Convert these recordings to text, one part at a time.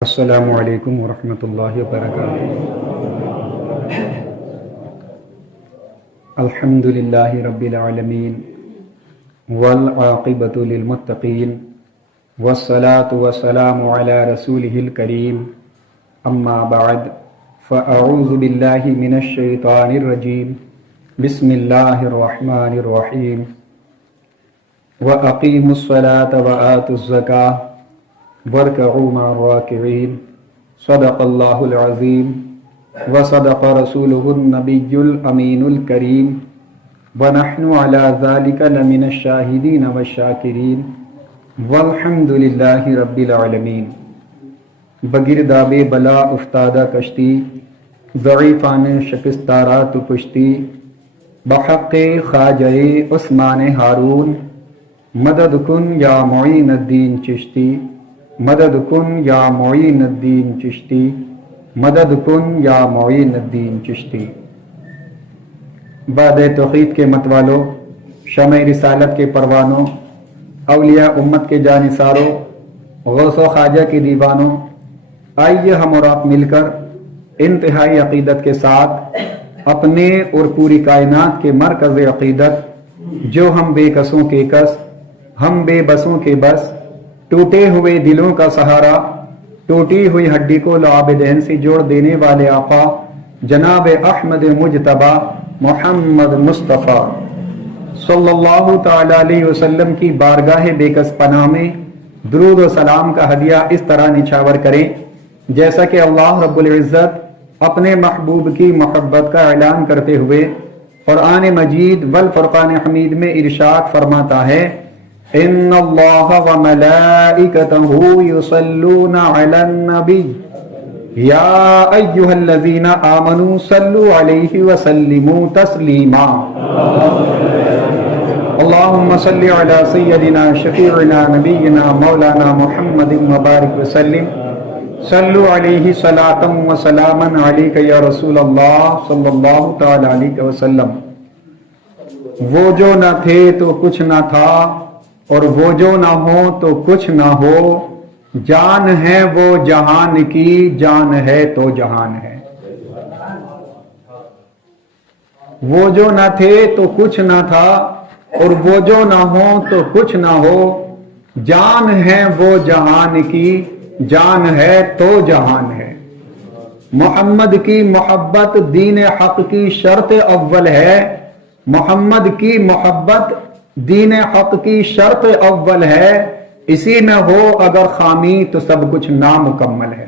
السلام علیکم ورحمۃ اللہ وبرکاتہ۔ الحمد للہ رب العالمین والعاقبۃ للمتقین والصلاة والسلام علی رسولہ الکریم، اما بعد فاعوذ باللہ من الشیطان الرجیم، بسم اللہ الرحمن الرحیم۔ وَأَقِيمُوا الصَّلَاةَ وَآتُوا الزَّكَاةَ وَارْكَعُوا مَعَ الرَّاكِعِينَ۔ صدق اللہ العظیم وصدق رسولہ النبی الامین الکریم، ونحن علی ذلک لمن الشاہدین والشاکرین، والحمد للہ رب العالمین۔ بگرداب بلا افتادہ کشتی، ضعیفان شکستارا تو پشتی، بحق خواجہ عثمان ہارون، مدد کن یا معین الدین چشتی، مدد کن یا معین الدین چشتی، مدد کن یا معین الدین چشتی۔ بعد توحید کے متوالوں، شمع رسالت کے پروانوں، اولیاء امت کے جانثاروں، غوث و خواجہ کے دیوانوں، آئیے ہم اور آپ مل کر انتہائی عقیدت کے ساتھ اپنے اور پوری کائنات کے مرکز عقیدت، جو ہم بے کسوں کے کس، ہم بے بسوں کے بس، ٹوٹے ہوئے دلوں کا سہارا، ٹوٹی ہوئی ہڈی کو لعاب دہن سے جوڑ دینے والے آقا جناب احمد مجتبی محمد مصطفیٰ صلی اللہ تعالی علیہ وسلم کی بارگاہ بے کس پناہ میں درود و سلام کا ہدیہ اس طرح نچھاور کریں جیسا کہ اللہ رب العزت اپنے محبوب کی محبت کا اعلان کرتے ہوئے قرآن مجید والفرقان حمید میں ارشاد فرماتا ہے، ان اللہ وملائکتہ یصلون علی النبی یا ایہا الذین آمنوا صلوا علیہ وسلموا تسلیما۔ اللہم صل علی سیدنا شفیعنا نبینا مولانا محمد مبارک وسلم، صلوا علیہ صلاۃ و سلاما علیک یا رسول اللہ صلی اللہ تعالی علیہ وسلم۔ وہ جو نہ تھے تو کچھ نہ تھا، اور وہ جو نہ ہو تو کچھ نہ ہو، جان ہے وہ جہان کی، جان ہے تو جہان ہے۔ وہ جو نہ تھے تو کچھ نہ تھا، اور وہ جو نہ ہو تو کچھ نہ ہو، جان ہے وہ جہان کی، جان ہے تو جہان ہے۔ محمد کی محبت دین حق کی شرط اول ہے، محمد کی محبت دین حق کی شرط اول ہے، اسی میں ہو اگر خامی تو سب کچھ نامکمل ہے۔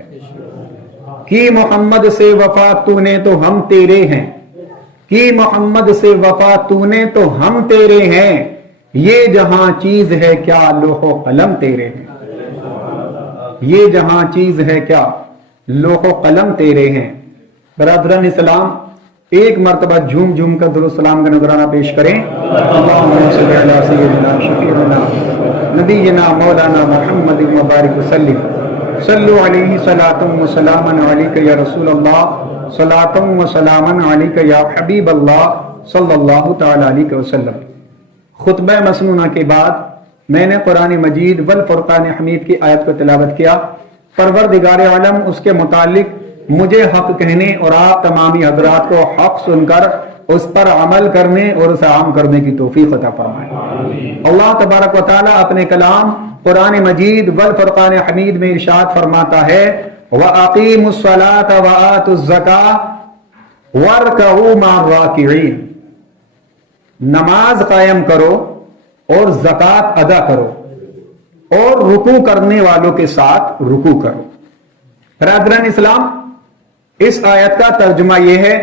کی محمد سے وفا تو نے تو ہم تیرے ہیں، کی محمد سے وفا تو نے تو ہم تیرے ہیں، یہ جہاں چیز ہے کیا لوح و قلم تیرے ہیں، یہ جہاں چیز ہے کیا لوح و قلم تیرے ہیں۔ برادران اسلام، ایک مرتبہ جھوم جھوم کر درود سلام کا نذرانہ پیش کریں۔ اللہم صل علی سیدنا شفیعنا نبینا مولانا محمد مبارک وسلم، صلوا علیہ صلاۃ و سلاما علیک یا رسول اللہ، صلاۃ و سلاما علیک یا حبیب اللہ صلی اللہ تعالی علیہ وسلم۔ خطبہ مسنونہ کے بعد میں نے قرآن مجید والفرقان حمید کی آیت کو تلاوت کیا۔ پروردگار عالم اس کے متعلق مجھے حق کہنے اور آپ تمامی حضرات کو حق سن کر اس پر عمل کرنے اور اسے عام کرنے کی توفیق عطا فرمائے۔ اللہ تبارک و تعالی اپنے کلام قرآن مجید والفرقان حمید میں ارشاد فرماتا ہے، وَأَقِيمُوا الصَّلَاةَ وَآتُوا الزَّكَاةَ وَارْكَعُوا مَعَ الرَّاكِعِينَ۔ نماز قائم کرو اور زکوٰۃ ادا کرو، اور رکوع کرنے والوں کے ساتھ رکوع کرو۔ برادران اسلام، اس آیت کا ترجمہ یہ ہے،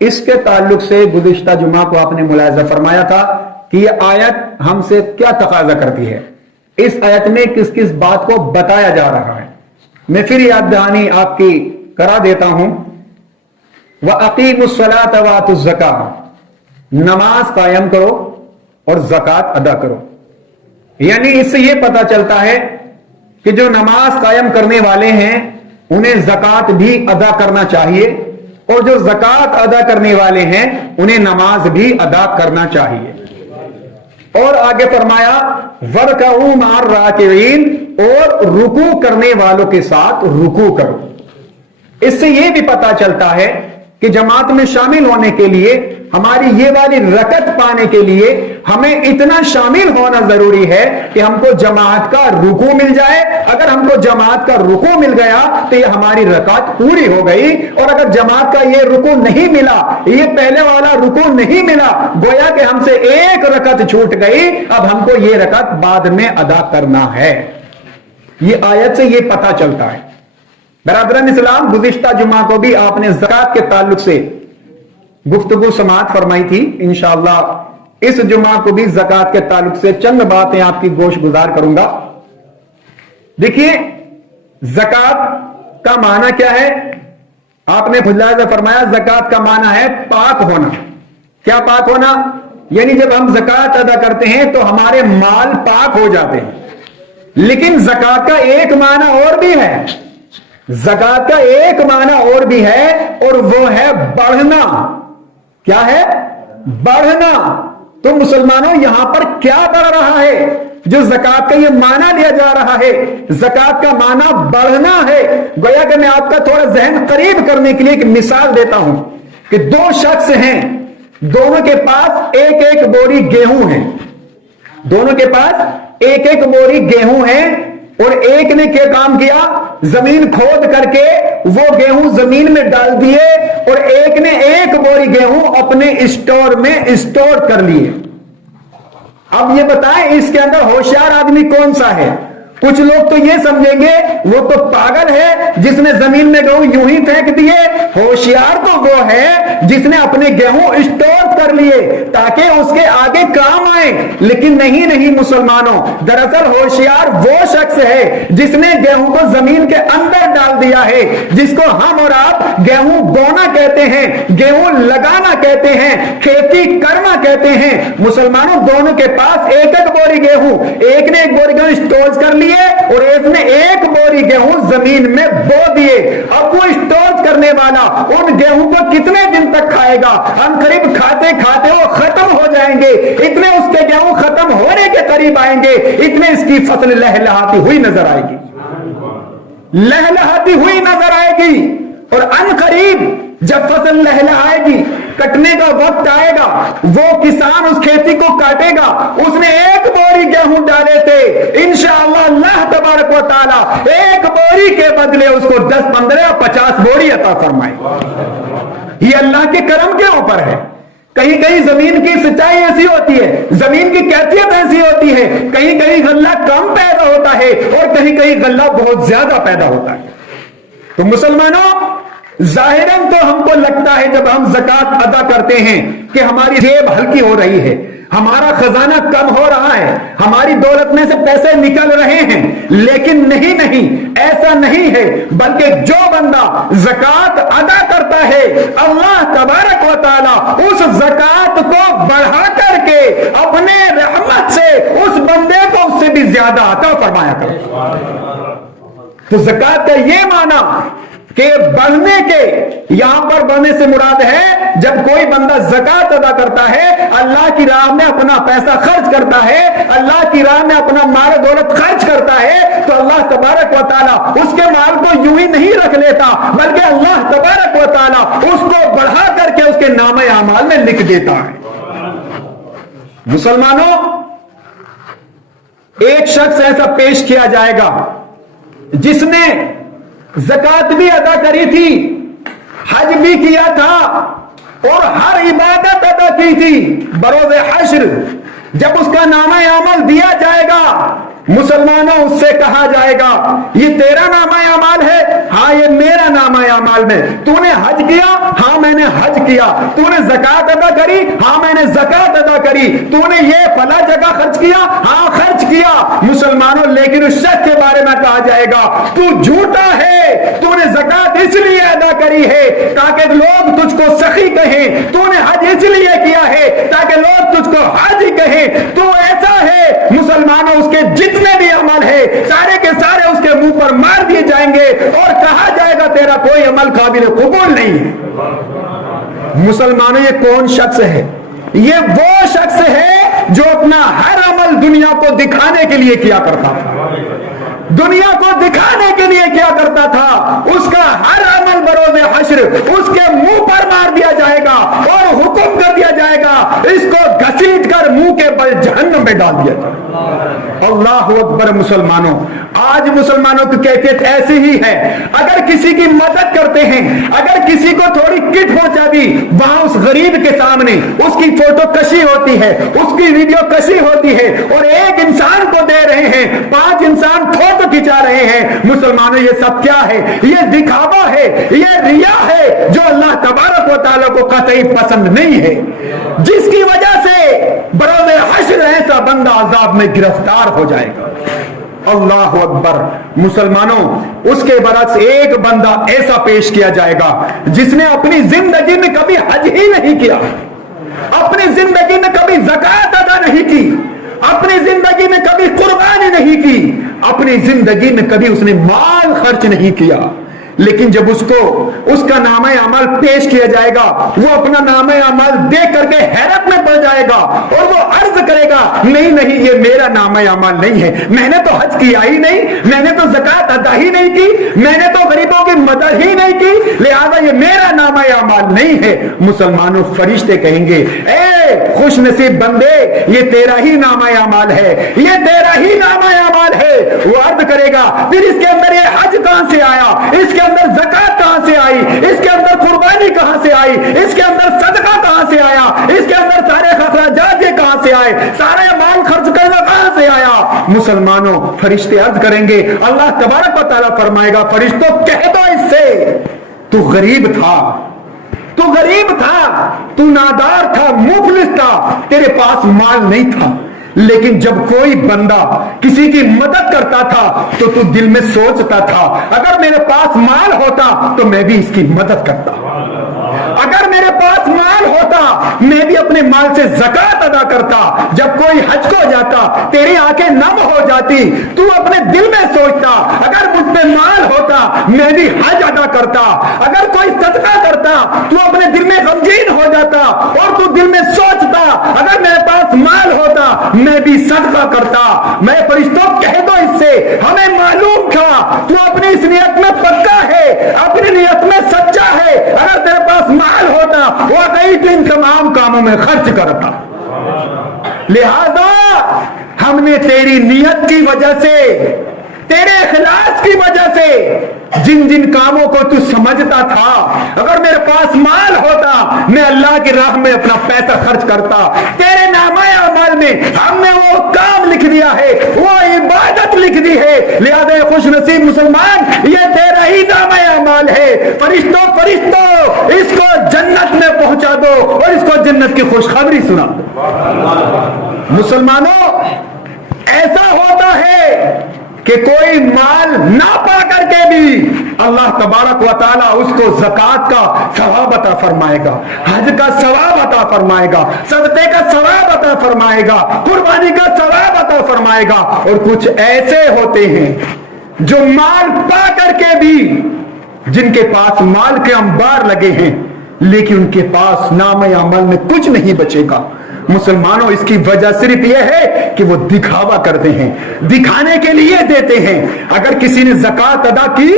اس کے تعلق سے گزشتہ جمعہ کو آپ نے ملاحظہ فرمایا تھا کہ یہ آیت ہم سے کیا تقاضا کرتی ہے، اس آیت میں کس کس بات کو بتایا جا رہا ہے۔ میں پھر یاد دہانی آپ کی کرا دیتا ہوں، وَأَقِيمُوا الصَّلَاةَ وَآتُوا الزَّكَاةَ، نماز قائم کرو اور زکوٰۃ ادا کرو۔ یعنی اس سے یہ پتا چلتا ہے کہ جو نماز قائم کرنے والے ہیں انہیں زکوٰۃ بھی ادا کرنا چاہیے، اور جو زکوٰۃ ادا کرنے والے ہیں انہیں نماز بھی ادا کرنا چاہیے۔ اور آگے فرمایا وَرْكَعُوا مَعَ الرَّاكِعِينَ، اور رکوع کرنے والوں کے ساتھ رکوع کرو۔ اس سے یہ بھی پتا چلتا ہے کہ جماعت میں شامل ہونے کے لیے، ہماری یہ والی رکعت پانے کے لیے ہمیں اتنا شامل ہونا ضروری ہے کہ ہم کو جماعت کا رکوع مل جائے۔ اگر ہم کو جماعت کا رکوع مل گیا تو یہ ہماری رکعت پوری ہو گئی، اور اگر جماعت کا یہ رکوع نہیں ملا، یہ پہلے والا رکوع نہیں ملا، گویا کہ ہم سے ایک رکعت چھوٹ گئی، اب ہم کو یہ رکعت بعد میں ادا کرنا ہے۔ یہ آیت سے یہ پتا چلتا ہے۔ برادران اسلام، گزشتہ جمعہ کو بھی آپ نے زکوٰۃ کے تعلق سے گفتگو سماعت فرمائی تھی۔ انشاءاللہ اس جمعہ کو بھی زکوٰۃ کے تعلق سے چند باتیں آپ کی گوش گزار کروں گا۔ دیکھیے، زکوٰۃ کا معنی کیا ہے؟ آپ نے ملاحظہ فرمایا زکوٰۃ کا معنی ہے پاک ہونا۔ کیا پاک ہونا؟ یعنی جب ہم زکوٰۃ ادا کرتے ہیں تو ہمارے مال پاک ہو جاتے ہیں۔ لیکن زکوٰۃ کا ایک معنی اور بھی ہے، زکوٰۃ کا ایک معنی اور بھی ہے، اور وہ ہے بڑھنا۔ کیا ہے؟ بڑھنا۔ تو مسلمانوں، یہاں پر کیا بڑھ رہا ہے جو زکوٰۃ کا یہ معنی لیا جا رہا ہے؟ زکوٰۃ کا معنی بڑھنا ہے۔ گویا کہ میں آپ کا تھوڑا ذہن قریب کرنے کے لیے ایک مثال دیتا ہوں کہ دو شخص ہیں، دونوں کے پاس ایک ایک بوری گیہوں ہے، دونوں کے پاس ایک ایک بوری گیہوں ہے، اور ایک نے کیا کام کیا؟ زمین کھود کر کے وہ گیہوں زمین میں ڈال دیے، اور ایک نے ایک بوری گیہوں اپنے اسٹور میں اسٹور کر لیے۔ اب یہ بتائیں اس کے اندر ہوشیار آدمی کون سا ہے؟ کچھ لوگ تو یہ سمجھیں گے وہ تو پاگل ہے جس نے زمین میں گیہوں یوں ہی پھینک دیے۔ ہوشیار تو وہ ہے جس نے اپنے گیہوں اسٹور کر لیے تاکہ اس کے آگے کام آئے۔ لیکن نہیں مسلمانوں، دراصل ہوشیار وہ شخص ہے جس نے گیہوں کو زمین کے اندر ڈال دیا ہے، جس کو ہم اور آپ گیہوں بونا کہتے ہیں، گیہوں لگانا کہتے ہیں، کھیتی کرنا کہتے ہیں۔ مسلمانوں، دونوں کے پاس ایک ایک بوری گیہوں، ایک نے ایک بوری گیہوں اسٹور کر لی اور اس نے ایک بوری گیہوں زمین میں بو دیے۔ اب وہ اسٹور کرنے والا ان گیہوں کو کتنے دن تک کھائے گا؟ ہم قریب کھاتے کھاتے وہ ختم ہو جائیں گے، اتنے اس کے گیہوں ختم ہونے کے قریب آئیں گے، اتنے اس کی فصل لہلہاتی ہوئی نظر آئے گی، لہلہاتی ہوئی نظر آئے گی۔ اور ان قریب جب فصل لہلہائے گی، کٹنے کا وقت آئے گا، وہ کسان اس کھیتی کو کاٹے گا، اس نے ایک بوری گیہوں ڈالے تھے، انشاءاللہ اللہ تبارک و تعالی ایک بوری کے بدلے اس کو 10 15 50 بوری عطا فرمائے۔ یہ اللہ کے کرم کے اوپر ہے۔ کہیں کہیں زمین کی سچائی ایسی ہوتی ہے، زمین کی کیفیت ایسی ہوتی ہے، کہیں کہیں غلہ کم پیدا ہوتا ہے اور کہیں کہیں غلہ بہت زیادہ پیدا ہوتا ہے۔ تو مسلمانوں، ظاہراً تو ہم کو لگتا ہے جب ہم زکوٰۃ ادا کرتے ہیں کہ ہماری جیب ہلکی ہو رہی ہے، ہمارا خزانہ کم ہو رہا ہے، ہماری دولت میں سے پیسے نکل رہے ہیں، لیکن نہیں، ایسا نہیں ہے، بلکہ جو بندہ زکوٰۃ ادا کرتا ہے اللہ تبارک و تعالی اس زکوٰۃ کو بڑھا کر کے اپنے رحمت سے اس بندے کو اس سے بھی زیادہ عطا فرمایا کرتا ہے۔ تو زکوٰۃ کا یہ معنی کہ بڑھنے کے، یہاں پر بڑھنے سے مراد ہے جب کوئی بندہ زکوٰۃ ادا کرتا ہے، اللہ کی راہ میں اپنا پیسہ خرچ کرتا ہے، اللہ کی راہ میں اپنا مال دولت خرچ کرتا ہے، تو اللہ تبارک و تعالیٰ اس کے مال کو یوں ہی نہیں رکھ لیتا، بلکہ اللہ تبارک و تعالیٰ اس کو بڑھا کر کے اس کے نامہ اعمال میں لکھ دیتا ہے۔ مسلمانوں، ایک شخص ایسا پیش کیا جائے گا جس نے زکوٰۃ بھی ادا کری تھی، حج بھی کیا تھا اور ہر عبادت ادا کی تھی۔ بروز حشر جب اس کا نامہ عمل دیا جائے گا، مسلمانوں اس سے کہا جائے گا یہ تیرا نامہ اعمال ہے؟ ہاں یہ میرا نامہ اعمال میں۔ تو نے حج کیا؟ ہاں میں نے حج کیا۔ تو نے زکوٰۃ ادا کری؟ ہاں میں نے زکوٰۃ ادا کری۔ تو نے یہ فلاں جگہ خرچ کیا؟ ہاں خرچ کیا۔ مسلمانوں، لیکن اس شخص کے بارے میں کہا جائے گا تو جھوٹا ہے، تو نے زکوٰۃ اس لیے ادا کری ہے تاکہ لوگ تجھ کو سخی کہیں، تو نے حج اس لیے کیا ہے تاکہ لوگ تجھ کو حج کہیں، تو ایسا ہے۔ مسلمانوں، اس کے جتنے بھی عمل ہے سارے کے سارے اس کے منہ پر مار دیے جائیں گے اور کہا جائے گا تیرا کوئی عمل قابل قبول نہیں ہے۔ مسلمانوں، یہ کون شخص ہے؟ یہ وہ شخص ہے जो अपना हर अमल दुनिया को दिखाने के लिए किया करता था, दुनिया को दिखाने के लिए क्या करता था, उसका हर अमल बरोज़े हश्र उसके मुंह पर मार दिया जाएगा और हुक्म कर दिया जाएगा, इसको घसीट कर मुंह के बल जहन्नम में डाल दिया जाएगा। अल्लाह अकबर। मुसलमानों, आज मुसलमानों की कैफियत ऐसी ही है। अगर किसी की मदद करते हैं, अगर किसी को थोड़ी किट पहुंचा दी, वहां उस गरीब के सामने उसकी फोटो कशी होती है, उसकी वीडियो कशी होती है, और एक इंसान को दे रहे हैं, 5 इंसान फोटो खिंचा रहे हैं। मुसलमानों, ये सब क्या है? ये दिखावा है, ये रिया है, जो अल्लाह तबारक व तआला को कतई पसंद नहीं है, जिसकी वजह से बरोज़े हश्र ऐसा बंदा अज़ाब में गिरफ्तार हो जाएगा। अल्लाह अकबर। मुसलमानों, उसके बरक्स एक बंदा ऐसा पेश किया जाएगा जिसने अपनी जिंदगी में कभी हज ही नहीं किया, अपनी जिंदगी में कभी ज़कात अदा नहीं की, अपनी जिंदगी में कभी कुर्बानी नहीं की, अपनी जिंदगी में कभी उसने माल खर्च नहीं किया, लेकिन जब उसको उसका नामे अमल पेश किया जाएगा, वो अपना नामे अमल देख करके हैरत में पड़ जाएगा और वो अर्ज करेगा, नहीं नहीं, ये मेरा नामे अमल नहीं है, मैंने तो हज किया ही नहीं, मैंने तो ज़कात अदा ही नहीं की, मैंने तो गरीबों की मदद ही नहीं की, लिहाजा ये मेरा नामे अमल नहीं है। मुसलमानों, फरिश्ते कहेंगे, ए खुश नसीब बंदे, ये तेरा ही नामे अमल है, ये तेरा ही नामे अमल है। वो अर्ज करेगा, फिर इसके अंदर ये हज कहां से आया, इसके अंदर ज़कात कहां से आई, इसके अंदर कुर्बानी कहां से आई, इसके अंदर सदका कहां से आया, इसके अंदर सारे खर्चात कहां से आए, सारे माल खर्च करना कहां से आया। मुसलमानों, फरिश्ते अर्ज करेंगे, अल्लाह तबारक व तआला फरमाएगा, फरिश्तों कह दो इससे, तू गरीब था, तू गरीब था, तू नादार था, मुफलिस था, तेरे पास माल नहीं था, लेकिन जब कोई बंदा किसी की मदद करता था तो तू दिल में सोचता था, अगर मेरे पास माल होता तो मैं भी इसकी मदद करता, अगर मेरे पास माल होता मैं भी अपने माल से ज़कात अदा करता। जब कोई हज को जाता तेरी आंखें नम हो जाती, तू अपने दिल में सोचता, अगर मुझ पे माल होता मैं भी हज अदा करता, अगर कोई सदका करता तू अपने दिल में गमगीन हो जाता और तू दिल में सोचता, अगर मेरे पास माल होता मैं भी सदका करता। मैं फरिश्तों कह दो इससे, हमें मालूम था तू अपनी इस नियत में पक्का है, अपनी नियत में सच्चा है, अगर तेरे पास माल होता वो कई दिन तमाम कामों में खर्च करता, लिहाजा हमने तेरी नियत की वजह से, तेरे इखलास की वजह से जिन जिन कामों को तू समझता था, अगर मेरे पास माल होता मैं अल्लाह की राह में अपना पैसा खर्च करता, तेरे नामे अमल में हमने वो काम लिख दिया है, वो इबादत लिख दी है, लिहाजा खुश नसीब मुसलमान, ये तेरा ही नामे अमल है। फरिश्तों फरिश्तों, इसको जन्नत में पहुंचा दो और इसको जन्नत की खुशखबरी सुना दो। मुसलमानों, ऐसा होता है कि कोई माल ना पा करके भी अल्लाह तबारक व तआला उसको ज़कात का सवाब अता फरमाएगा, हज का सवाब अता फरमाएगा, सदक़े का सवाब अता फरमाएगा, कुर्बानी का सवाब अता फरमाएगा। और कुछ ऐसे होते हैं जो माल पा करके भी, जिनके पास माल के अंबार लगे हैं, लेकिन उनके पास नामे अमल में कुछ नहीं बचेगा। मुसलमानों, इसकी वजह सिर्फ यह है कि वो दिखावा करते हैं, दिखाने के लिए देते हैं। अगर किसी ने ज़कात अदा की,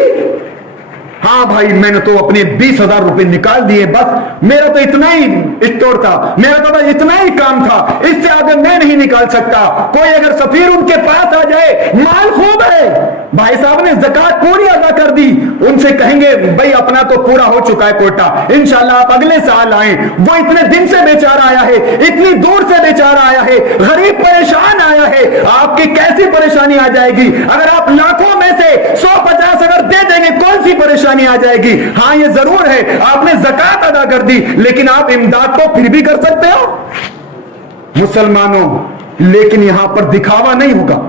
हाँ भाई मैंने तो अपने 20,000 रुपए निकाल दिए, बस मेरा तो इतना ही स्टोर था, मेरा तो बस इतना ही काम था, इससे आगे मैं नहीं निकाल सकता। कोई अगर सफीर उनके पास आ जाए, माल खूब है, भाई साहब ने ज़कात पूरी अदा कर दी, उनसे कहेंगे भाई अपना तो पूरा हो चुका है कोटा, इंशाल्लाह आप अगले साल आए। वो इतने दिन से बेचारा आया है, इतनी दूर से बेचारा आया है, गरीब परेशान आया है, आपकी कैसी परेशानी आ जाएगी? अगर आप लाखों में से 100-50 अगर दे देंगे, कौन सी परेशानी आ जाएगी? हाँ, ये जरूर है आपने ज़कात अदा कर दी, लेकिन आप इमदाद तो फिर भी कर सकते हो मुसलमानों। लेकिन यहां पर दिखावा नहीं होगा।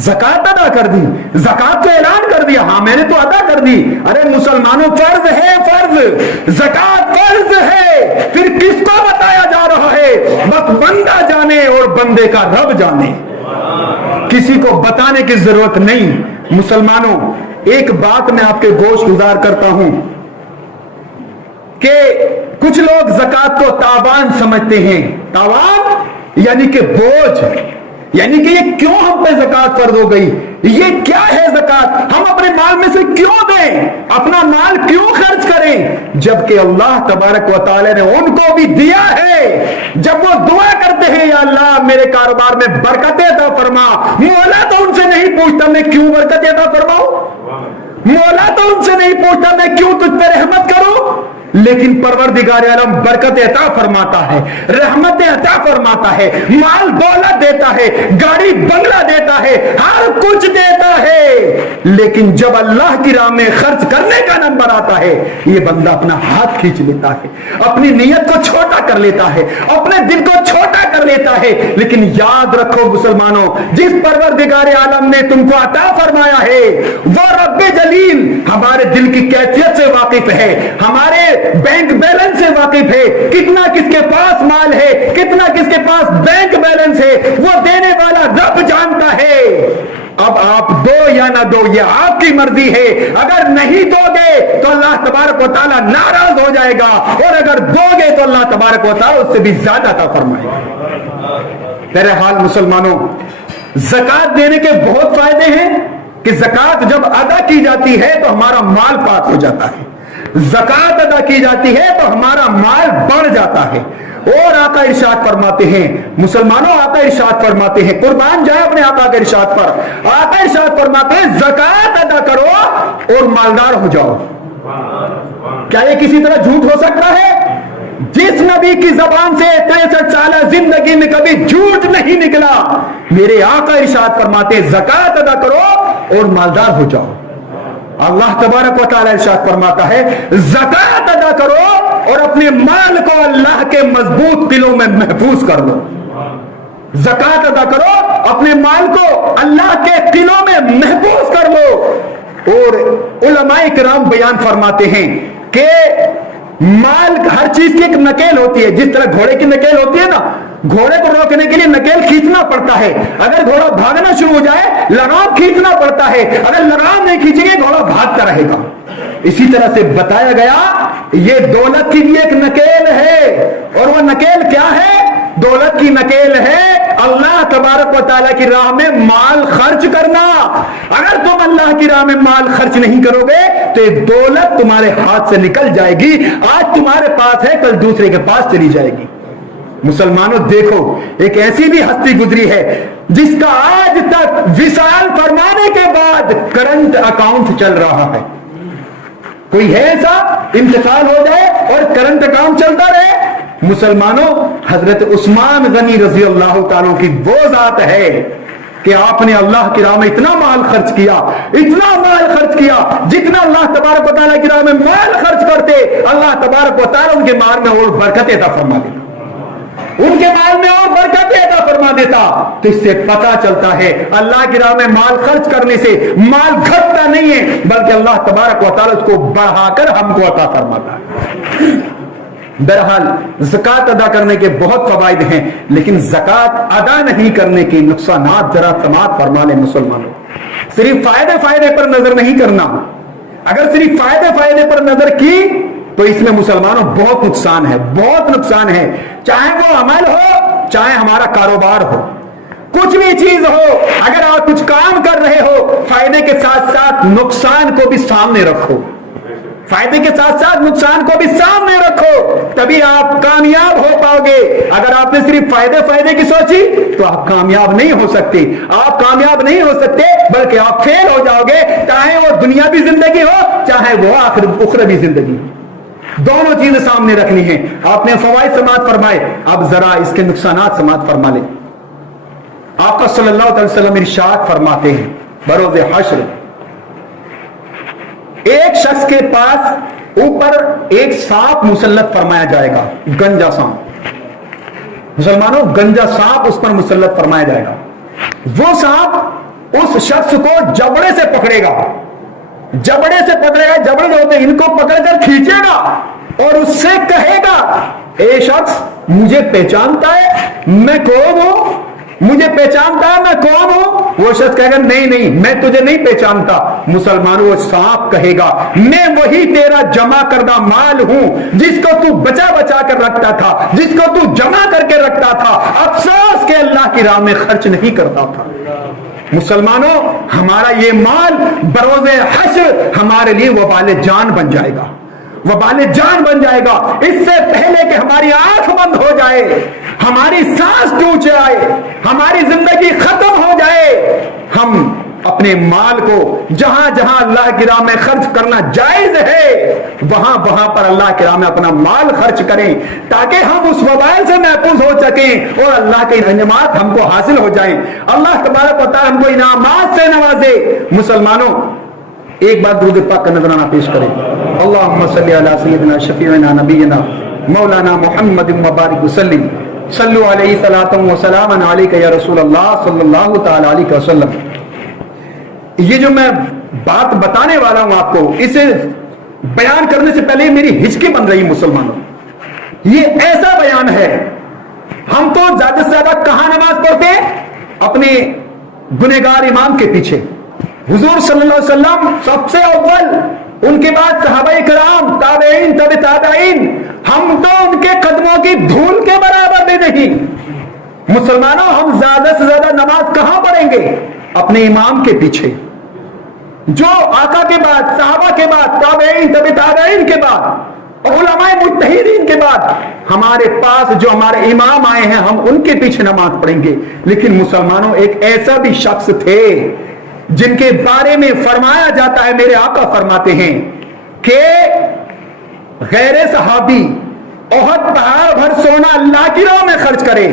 ज़कात अदा कर दी, ज़कात का ऐलान कर दिया, हाँ मैंने तो अदा कर दी। अरे मुसलमानों, फर्ज है, फर्ज, ज़कात फर्ज है, फिर किसको बताया जा रहा है? बस बंदा जाने और बंदे का रब जाने, किसी को बताने की जरूरत नहीं। मुसलमानों, एक बात मैं आपके गोश गुजार करता हूं कि कुछ लोग ज़कात को तावान समझते हैं। तावान यानी कि बोझ, यानी कि ये क्यों हम पे ज़कात फर्ज हो गई, ये क्या है ज़कात, हम अपने माल में से क्यों दें, अपना माल क्यों खर्च करें, जबकि अल्लाह तबारक व तआला ने उनको भी दिया है। जब वो दुआ करते हैं, या अल्लाह मेरे कारोबार में बरकत अता फरमा, मौला तो उनसे नहीं पूछता मैं क्यों बरकत अता फरमाऊं, मौला तो उनसे नहीं पूछता मैं क्यों तुझ पे रहमत करूं, लेकिन परवरदिगार आलम बरकत अता फरमाता है, रहमत अता फरमाता है, माल दौलत देता है, गाड़ी बंगला देता है, हर कुछ देता है। लेकिन जब अल्लाह की राह में खर्च करने का नंबर आता है, ये बंदा अपना हाथ खींच लेता है, अपनी नीयत को छोटा कर लेता है, अपने दिल को छोटा कर लेता है। लेकिन याद रखो मुसलमानों, जिस परवरदिगार आलम ने तुमको अता फरमाया है वो रब्बे जलील हमारे दिल की कैफियत से वाकिफ है, हमारे बैंक बैलेंस से वाकिफ है, कितना किसके पास माल है, कितना किसके पास बैंक बैलेंस है, वो देने वाला रब जानता है। अब आप दो या ना दो ये आपकी मर्जी है, अगर नहीं दोगे तो अल्लाह तबारक व तआला नाराज हो जाएगा, और अगर दोगे तो अल्लाह तबारक व तआला उससे भी ज्यादा अता फरमाएगा। तेरे हाल मुसलमानों, ज़कात देने के बहुत फायदे हैं कि ज़कात जब अदा की जाती है तो हमारा माल पाक हो जाता है, ज़कात अदा की जाती है तो हमारा माल बढ़ जाता है। और आका इरशाद फरमाते हैं मुसलमानों, आका इरशाद फरमाते हैं, कुर्बान जाए अपने आका के इरशाद पर, आका इरशाद फरमाते हैं ज़कात अदा करो और मालदार हो जाओ। क्या ये किसी तरह झूठ हो सकता है? जिस नबी की जबान से 63 साल जिंदगी में कभी झूठ नहीं निकला, मेरे आका इरशाद फरमाते हैं ज़कात अदा करो और मालदार हो जाओ। अल्लाह तबारक व तआला इरशाद फरमाता है ज़कात अदा करो और अपने माल को अल्लाह के मजबूत दिलों में महफूज कर लो। ज़कात अदा करो, अपने माल को अल्लाह के दिलों में महफूज कर लो। और उलमाए किराम बयान फरमाते हैं कि माल हर चीज की एक नकेल होती है, जिस तरह घोड़े की नकेल होती है ना, घोड़े को रोकने के लिए नकेल खींचना पड़ता है, अगर घोड़ा भागना शुरू हो जाए लगाम खींचना पड़ता है, अगर लगाम नहीं खींचेंगे घोड़ा भागता रहेगा। इसी तरह से बताया गया ये दौलत की भी एक नकेल है, और वो नकेल क्या है? दौलत की नकेल है अल्लाह तबारक व तआला की राह में माल खर्च करना। अगर तुम अल्लाह की राह में माल खर्च नहीं करोगे तो ये दौलत तुम्हारे हाथ से निकल जाएगी, आज तुम्हारे पास है कल दूसरे के पास चली जाएगी। मुसलमानों देखो, एक ऐसी भी हस्ती गुजरी है जिसका आज तक विसाल फरमाने के बाद करंट अकाउंट चल रहा है। कोई है ऐसा? इंतकाल हो जाए और करंट अकाउंट चलता रहे? मुसलमानों, हजरत उस्मान गनी रजी अल्लाह ताला की वो जात है कि आपने अल्लाह की राह में इतना माल खर्च किया, इतना माल खर्च किया, जितना अल्लाह तबारक व तआला की राह में माल खर्च करते अल्लाह तबारक व तआला उनके माल में और बरकत अता फरमा देता, उनके माल में और बरकत अता फरमा देता। तो इससे पता चलता है अल्लाह की राह में माल खर्च करने से माल घटता नहीं है, बल्कि अल्लाह तबारक व तआला उसको बढ़ाकर हमको अता फरमाता है। बहरहाल ज़कात अदा करने के बहुत फवायद हैं, लेकिन ज़कात अदा नहीं करने के नुकसानात जरा समात फरमा लें मुसलमानों। सिर्फ फायदे फायदे पर नजर नहीं करना, अगर सिर्फ फायदे फायदे पर नजर की तो इसमें मुसलमानों बहुत नुकसान है, बहुत नुकसान है। चाहे वो अमल हो, चाहे हमारा कारोबार हो, कुछ भी चीज हो, अगर आप कुछ काम कर रहे हो, फायदे के साथ साथ नुकसान को भी सामने रखो, फायदे के साथ साथ नुकसान को भी सामने रखो, तभी आप कामयाब हो पाओगे। अगर आपने सिर्फ फायदे फायदे की सोची तो आप कामयाब नहीं हो सकते, आप कामयाब नहीं हो सकते बल्कि आप फेल हो जाओगे, चाहे वो दुनियावी जिंदगी हो चाहे वो उखरवी जिंदगी, दोनों चीजें सामने रखनी है। आपने फवाइद समात फरमाए, अब जरा इसके नुकसानात समात फरमा ले। आका सल्लल्लाहु अलैहि वसल्लम इरशाद फरमाते हैं बरोज़े हश्र एक शख्स के पास ऊपर एक सांप मुसल्लत फरमाया जाएगा, गंजा सांप। मुसलमानों, गंजा सांप उस पर मुसल्लत फरमाया जाएगा। वो सांप उस शख्स को जबड़े से पकड़ेगा, जबड़े से पकड़ेगा, जबड़े जो होते हैं इनको पकड़कर खींचेगा और उससे कहेगा ए शख्स मुझे पहचानता है, मैं कौन हूं, मुझे पहचानता है मैं कौन हूं? वो शख्स कहेगा नहीं नहीं मैं तुझे नहीं पहचानता। मुसलमानों, वो सांप कहेगा मैं वही तेरा जमा करना माल हूं जिसको तू बचा बचा कर रखता था, जिसको तू जमा करके रखता था। अफसोस کی راہ میں خرچ نہیں کرتا تھا۔ مسلمانوں، ہمارا یہ مال بروز حشر ہمارے لیے وبال جان بن جائے گا، وبال جان بن جائے گا۔ اس سے پہلے کہ ہماری آنکھ بند ہو جائے، ہماری سانس ٹوٹ جائے، ہماری زندگی ختم ہو جائے، ہم اپنے مال کو جہاں جہاں اللہ کی راہ میں خرچ کرنا جائز ہے وہاں وہاں پر اللہ کی راہ میں اپنا مال خرچ کریں، تاکہ ہم اس وبال سے محفوظ ہو سکیں اور اللہ کے انعامات ہم کو حاصل ہو جائیں۔ اللہ تبارک و تعالی ہم کو انعامات سے نوازے۔ مسلمانوں، ایک بار درود پاک کا نذرانہ پیش کریں۔ اللہم صلی علی سیدنا شفیعنا نبینا مولانا محمد مبارک وسلم، صلو علیہ صلاۃ و سلام علیک یا رسول اللہ صلی اللہ تعالی علیہ وسلم۔ یہ جو میں بات بتانے والا ہوں آپ کو، اسے بیان کرنے سے پہلے میری ہچکی بن رہی مسلمانوں۔ یہ ایسا بیان ہے، ہم تو زیادہ سے زیادہ کہاں نماز پڑھتے ہیں؟ اپنے گنہگار امام کے پیچھے۔ حضور صلی اللہ علیہ وسلم سب سے اول، ان کے بعد صحابہ کرام، تابعین، تبع تابعین، ہم تو ان کے قدموں کی دھول کے برابر بھی نہیں۔ مسلمانوں، ہم زیادہ سے زیادہ نماز کہاں پڑھیں گے؟ اپنے امام کے پیچھے، جو آقا کے بعد، صحابہ کے بعد، تابعین، تبع تابعین کے بعد، علماء مجتہدین کے بعد ہمارے پاس جو ہمارے امام آئے ہیں، ہم ان کے پیچھے نماز پڑھیں گے۔ لیکن مسلمانوں، ایک ایسا بھی شخص تھے جن کے بارے میں فرمایا جاتا ہے، میرے آقا فرماتے ہیں کہ غیر صحابی احد پہاڑ بھر سونا اللہ کی راہ میں خرچ کرے،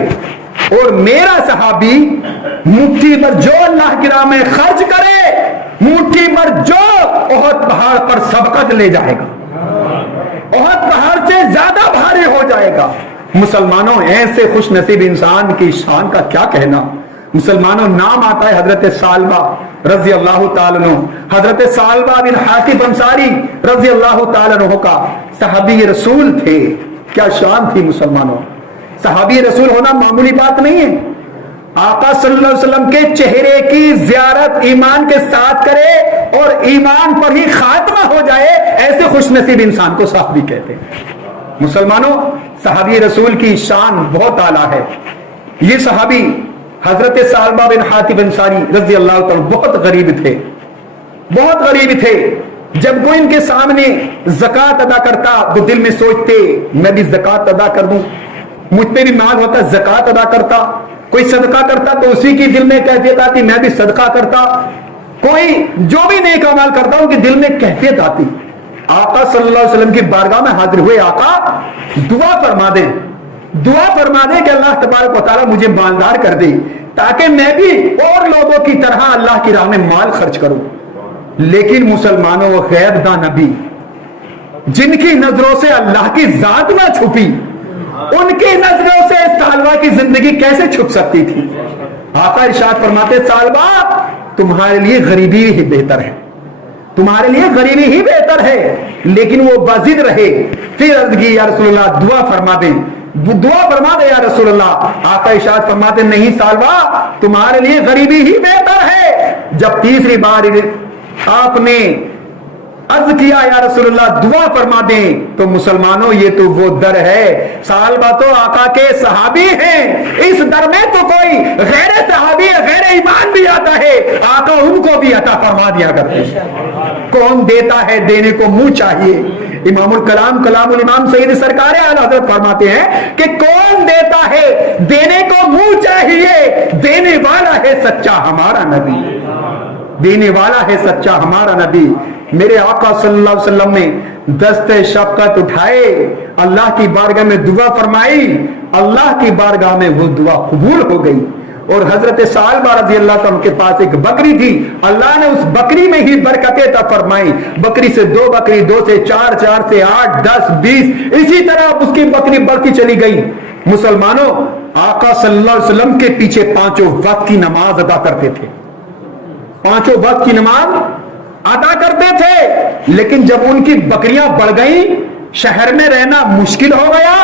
اور میرا صحابی مٹھی پر جو اللہ کی راہ میں خرچ کرے، مٹھی پر جو احد پہاڑ پر سبقت لے جائے گا، احد پہاڑ سے زیادہ بھاری ہو جائے گا۔ مسلمانوں، ایسے خوش نصیب انسان کی شان کا کیا کہنا۔ مسلمانوں، نام آتا ہے حضرت ثعلبہ رضی اللہ تعالیٰ عنہ، حضرت ثعلبہ بن حاتب انصاری رضی اللہ تعالیٰ عنہ کا صحابی رسول تھے۔ کیا شان تھی مسلمانوں۔ صحابی رسول ہونا معمولی بات نہیں ہے۔ آقا صلی اللہ علیہ وسلم کے چہرے کی زیارت ایمان کے ساتھ کرے اور ایمان پر ہی خاتمہ ہو جائے، ایسے خوش نصیب انسان کو صحابی کہتے ہیں۔ مسلمانوں، صحابی رسول کی شان بہت اعلیٰ ہے۔ یہ صحابی حضرت ثعلبہ بن حاتب انصاری رضی اللہ تعالیٰ بہت غریب تھے، بہت غریب تھے۔ جب کوئی ان کے سامنے زکوٰۃ ادا کرتا تو دل میں سوچتے میں بھی زکوٰۃ ادا کر دوں، مجھ پہ بھی مال ہوتا زکوٰۃ ادا کرتا۔ کوئی صدقہ کرتا تو اسی کی دل میں کیفیت آتی میں بھی صدقہ کرتا۔ کوئی جو بھی نیک عمل کرتا ان کے دل میں کیفیت آتی۔ آقا صلی اللہ علیہ وسلم کی بارگاہ میں حاضر ہوئے، آقا دعا فرما دیں، دعا فرما دیں کہ اللہ تبارک و تعالیٰ مجھے مالدار کر دے، تاکہ میں بھی اور لوگوں کی طرح اللہ کی راہ میں مال خرچ کروں۔ لیکن مسلمانوں، وہ غیب داں نبی جن کی نظروں سے اللہ کی ذات نہ چھپی، ان کی نظروں سے ثعلبہ کی زندگی کیسے چھپ سکتی تھی؟ آقا ارشاد فرماتے، ثعلبہ تمہارے لیے غریبی ہی بہتر ہے، تمہارے لیے غریبی ہی بہتر ہے۔ لیکن وہ باضد رہے۔ پھر عرض کی، یا رسول اللہ دعا فرما دیں، دعا فرما دے یا رسول اللہ۔ آقا ارشاد فرماتے، نہیں ثعلبہ تمہارے لیے غریبی ہی بہتر ہے۔ جب تیسری بار آپ نے عرض کیا یا رسول اللہ دعا فرما دیں، تو مسلمانوں یہ تو وہ در ہے، ثعلبہ تو آقا کے صحابی ہیں، اس در میں تو کوئی غیر صحابی غیر ایمان بھی آتا ہے، آقا ان کو بھی عطا فرما دیا کرتے ہیں۔ کون دیتا ہے، دینے کو منہ چاہیے۔ امام الکلام کلام الامام سید سرکار اعلی حضرت فرماتے ہیں کہ کون دیتا ہے، دینے کو منہ چاہیے، دینے والا ہے سچا ہمارا نبی، دینے والا ہے سچا ہمارا نبی۔ میرے آقا صلی اللہ علیہ وسلم نے دست شفقت اٹھائے، اللہ کی بارگاہ میں دعا فرمائی، اللہ کی بارگاہ میں وہ دعا قبول ہو گئی۔ اور حضرت ثعلبہ رضی اللہ تعالیٰ کے پاس ایک بکری تھی، اللہ نے اس بکری میں ہی برکتیں عطا فرمائی۔ بکری سے 2 بکری، 2 سے 4، 4 سے 8، 10، 20، اسی طرح اس کی بکری بڑھتی چلی گئی۔ مسلمانوں، آقا صلی اللہ علیہ وسلم کے پیچھے 5 وقت کی نماز ادا کرتے تھے، 5 وقت کی نماز ادا کرتے تھے۔ لیکن جب ان کی بکریاں بڑھ گئیں، شہر میں رہنا مشکل ہو گیا،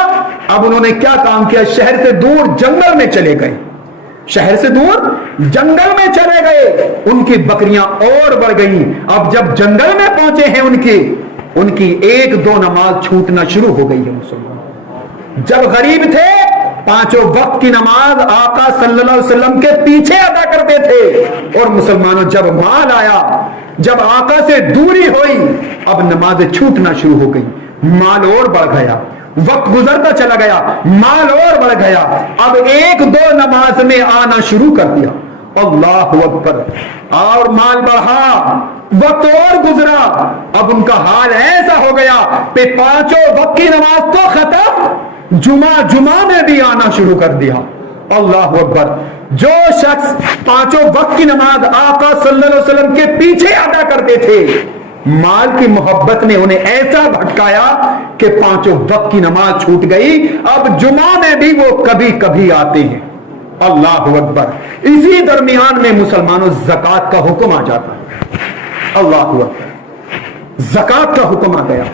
اب انہوں نے کیا کام کیا، شہر سے دور جنگل میں چلے گئے، شہر سے دور جنگل میں چلے گئے، ان کی بکریاں اور بڑھ گئیں۔ اب جب جنگل میں پہنچے ہیں، ان کی 1-2 نماز چھوٹنا شروع ہو گئی ہے۔ مسلمان جب غریب تھے पांचों वक्त की नमाज आका सल्लल्लाहु अलैहि वसल्लम के पीछे अदा करते थे। और मुसलमानों, जब माल आया, जब आका से दूरी हुई, अब नमाजें छूटना शुरू हो गई, माल और बढ़ गया, वक्त गुजरता चला गया, माल और बढ़ गया, अब एक दो नमाज में आना शुरू कर दिया, अल्लाहु अकबर, और माल बढ़ा, वक्त और गुजरा, अब उनका हाल ऐसा हो गया कि पांचों वक्त की नमाज तो खत्म, जुमा में भी आना शुरू कर दिया। अल्लाहु अकबर। जो शख्स पांचों वक्त की नमाज आका सल्लल्लाहु अलैहि वसल्लम के पीछे अदा करते थे, माल की मोहब्बत ने उन्हें ऐसा भटकाया कि पांचों वक्त की नमाज छूट गई, अब जुमा में भी वो कभी कभी आते हैं। अल्लाहु अकबर। इसी दरमियान में मुसलमानों ज़कात का हुक्म आ जाता है। अल्लाहु अकबर। ज़कात का हुक्म आ गया।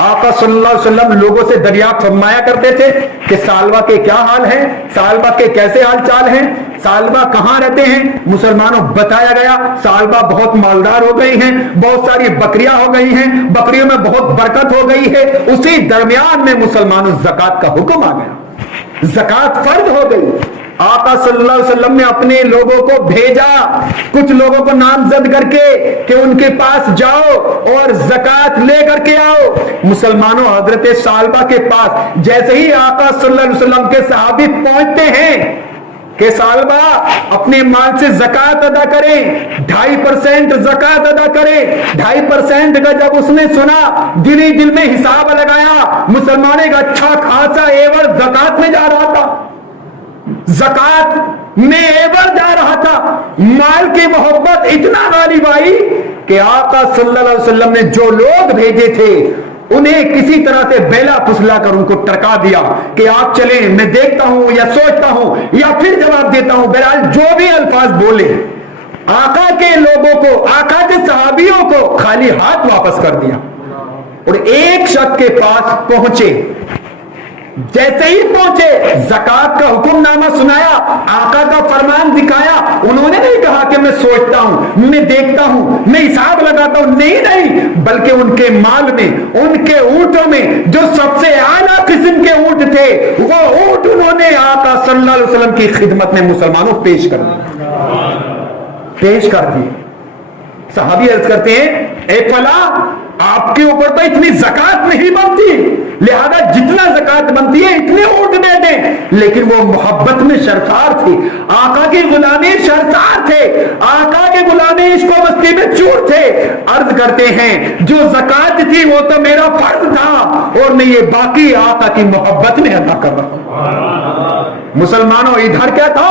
आका सल्लल्लाहु अलैहि वसल्लम लोगों से दरियाफ्त फरमाया करते थे कि सालबा के क्या हाल है, सालबा के कैसे हाल चाल हैं, सालबा कहां रहते हैं। मुसलमानों बताया गया सालबा बहुत मालदार हो गई हैं, बहुत सारी बकरियां हो गई हैं, बकरियों में बहुत बरकत हो गई है। उसी दरमियान में मुसलमानों ज़कात का हुक्म आ गया, ज़कात फर्ज हो गई। आका सल्लल्लाहु अलैहि वसल्लम ने अपने लोगों को भेजा, कुछ लोगों को नामजद करके कि उनके पास जाओ और ज़कात ले करके आओ। मुसलमानों, हजरत सालबा के पास जैसे ही आका सल्लल्लाहु अलैहि वसल्लम के सहाबी पहुंचते हैं कि सालबा अपने माल से ज़कात अदा करें, 2.5% ज़कात अदा करें। 2.5% का जब उसने सुना, दिल ही दिल में हिसाब लगाया, मुसलमानों का अच्छा खासा एवज ज़कात में जा रहा था, ज़कात में एवज जा रहा था। माल की मोहब्बत इतना गालिब आई कि आका सल्लल्लाहु अलैहि वसल्लम ने जो लोग भेजे थे उन्हें किसी तरह से बेला फुसला कर उनको टरका दिया कि आप चलें, मैं देखता हूं या सोचता हूं या फिर जवाब देता हूं। बहरहाल जो भी अल्फाज बोले, आका के लोगों को, आका के सहाबियों को खाली हाथ वापस कर दिया। और एक शख्स के पास पहुंचे, जैसे ही पहुंचे ज़कात का हुक्मनामा सुनाया, आका का फरमान दिखाया। उन्होंने नहीं कहा कि मैं सोचता हूं, मैं देखता हूं, मैं हिसाब लगाता हूं, नहीं, बल्कि उनके माल में, उनके ऊंटों में जो सबसे आला किस्म के ऊंट थे, वो ऊंट उन्होंने आका सल्लल्लाहु अलैहि वसल्लम की खिदमत में मुसलमानों पेश कर दिए। सहाबी अर्ज करते हैं, ए फला, आपके ऊपर तो इतनी ज़कात नहीं बनती, लिहाजा जितना ज़कात बनती है इतने ऊंट दे दें। लेकिन वो मोहब्बत में शर्फार थे, आका की गुलामी शर्फार थे, आका के गुलामी इश्को मस्ती में चूर थे। अर्ज करते हैं, जो ज़कात थी वो तो मेरा फर्ज था और मैं ये बाकी आका की मोहब्बत में अदा कर रहा हूं। मुसलमानों, इधर क्या था,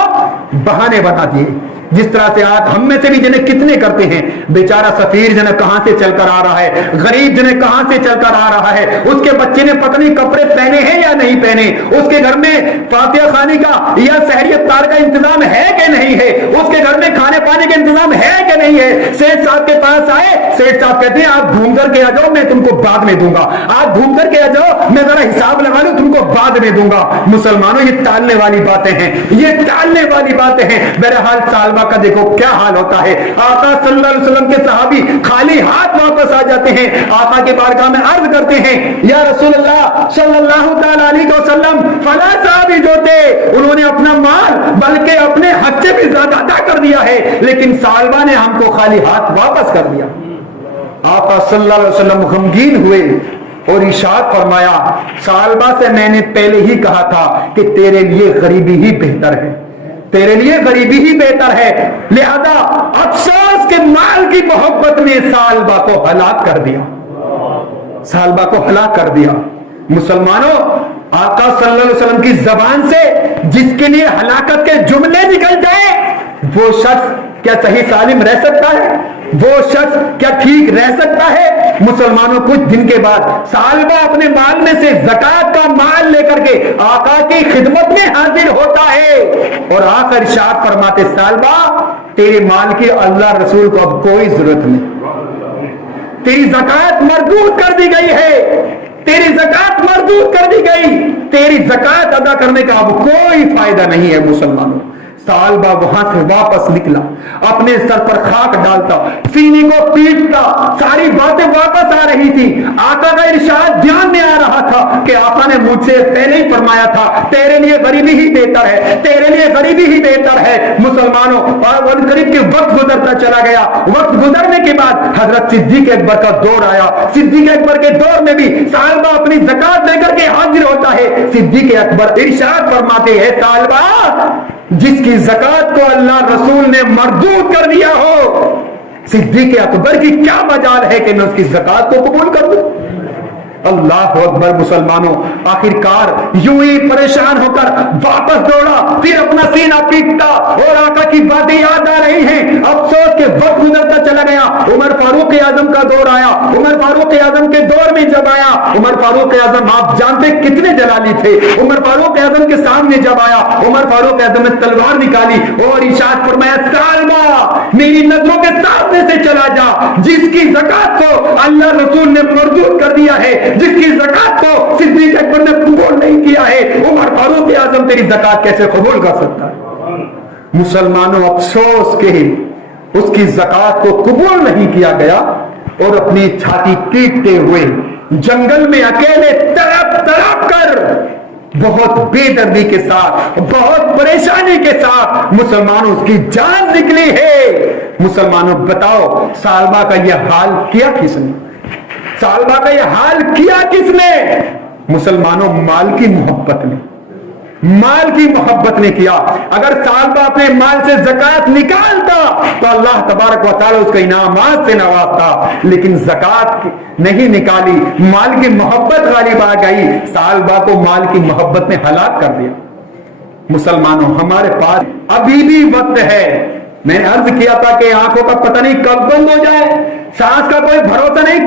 बहाने बना दिए। जिस तरह से आज हम में से भी जिन्हें कितने करते हैं, बेचारा सफीर जिन्हें कहां से चलकर आ रहा है, गरीब जिन्हें कहां से चलकर आ रहा है, उसके बच्चे ने पता नहीं कपड़े पहने हैं या नहीं पहने, उसके घर में फातिहा खानी का या सहरी इफ्तार का इंतजाम है कि नहीं है, उसके घर में खाने पाने का इंतजाम है कि नहीं है। सेठ साहब के पास आए, सेठ साहब कहते हैं आप घूम करके आ जाओ, मैं तुमको बाद में दूंगा, आप घूम करके आ जाओ, मैं जरा हिसाब लगा लूं, तुमको बाद में दूंगा। मुसलमानों, ये टालने वाली बातें हैं, ये टालने वाली बातें हैं। बहरहाल सालबा का देखो क्या हाल होता है। आका सल्लल्लाहु अलैहि वसल्लम के सहाबी खाली हाथ वापस आ जाते हैं, आका के बारगाह में अर्ज करते हैं, या रसूलल्लाह सल्लल्लाहु तआला अलैहि वसल्लम, फला सहाबी जो थे उन्होंने अपना माल बल्कि अपने हद से भी ज्यादा अदा कर दिया है, लेकिन सालबा ने हमको खाली हाथ वापस कर दिया। आका सल्लल्लाहु अलैहि वसल्लम गमगीन हुए और इरशाद फरमाया, सालबा से मैंने पहले ही कहा था कि तेरे लिए गरीबी ही बेहतर है, तेरे लिए गरीबी ही बेहतर है। लिहाजा अफसोस के माल की मोहब्बत ने सालबा को हलाक कर दिया, सालबा को हलाक कर दिया। मुसलमानों, आका सल्लल्लाहु अलैहि वसल्लम की जबान से जिसके लिए हलाकत के जुमले निकल जाए, वो शख्स क्या सही सालिम रह सकता है? वो शख्स क्या ठीक रह सकता है? मुसलमानों, कुछ दिन के बाद सालबा अपने माल में से ज़कात का माल लेकर के आका की खिदमत में हाजिर होता है और आकर इरशाद फरमाते, सालबा तेरे माल की अल्लाह रसूल को अब कोई जरूरत नहीं, तेरी ज़कात मरदूद कर दी गई है, तेरी ज़कात मरदूद कर दी गई, तेरी ज़कात अदा करने का अब कोई फायदा नहीं है। मुसलमानों, सालबा वहां से वापस निकला, अपने सर पर खाक डालता, सीने को पीटता, सारी बातें वापस आ रही थी। आका का इरशाद ध्यान में आ रहा था कि کے آقا نے مجھ سے پہلے ہی فرمایا تھا تیرے لیے غریبی ہی بہتر ہے، تیرے لیے غریبی ہی بہتر ہے مسلمانوں۔ اور وہ قریب کے وقت گزرتا چلا گیا، وقت گزرنے کے بعد حضرت صدیق اکبر کا دور آیا۔ صدیق اکبر کے دور میں بھی صالبہ اپنی زکات لے کر کے حاضر ہوتا ہے۔ صدیق اکبر ارشاد فرماتے ہیں صالبہ جس کی زکات کو اللہ رسول نے مردود کر دیا ہو، صدیق اکبر کی کیا مجال ہے کہ میں اس کی زکات کو قبول کر دوں؟ اللہ اکبر مسلمانوں، آخر کار یوں ہی پریشان ہو کر واپس دوڑا، پھر اپنا سینہ پیٹتا اور آقا کی باتیں یاد آ رہی ہیں۔ افسوس کے وقت گزرتا چلا گیا، عمر فاروق اعظم کا دور آیا۔ عمر فاروق اعظم کے دور میں جب آیا، عمر فاروق اعظم آپ جانتے کتنے جلالی تھے۔ عمر فاروق اعظم کے سامنے جب آیا، عمر فاروق اعظم نے تلوار نکالی اور ارشاد فرمایا سالمہ میری نظروں کے سامنے سے چلا جا، جس کی زکات کو اللہ رسول نے مردود کر دیا ہے، جس کی زکات کو صدیق اکبر نے قبول نہیں کیا ہے، عمر فاروق اعظم تیری زکات کیسے قبول کر سکتا ہے؟ مسلمانوں افسوس کہ اس کی زکات کو قبول نہیں کیا گیا اور اپنی چھاتی پیٹتے ہوئے جنگل میں اکیلے تڑپ تڑپ کر بہت بے دردی کے ساتھ، بہت پریشانی کے ساتھ مسلمانوں اس کی جان نکلی ہے۔ مسلمانوں بتاؤ سالبہ کا یہ حال کیا کس نے؟ سالبہ کا یہ حال کیا کس نے؟ مسلمانوں مال کی محبت نے، مال کی محبت نے کیا۔ اگر سالبہ اپنے مال سے زکات نکالتا تو اللہ تبارک و تعالی اس کا انعامات سے نوازتا، لیکن زکات نہیں نکالی، مال کی محبت غالب آ گئی، سالبہ کو مال کی محبت نے ہلاک کر دیا۔ مسلمانوں ہمارے پاس ابھی بھی وقت ہے۔ میں نے عرض کیا تھا کہ آنکھوں کا پتہ نہیں کب بند ہو جائے، سانس کا کوئی بھروسہ نہیں۔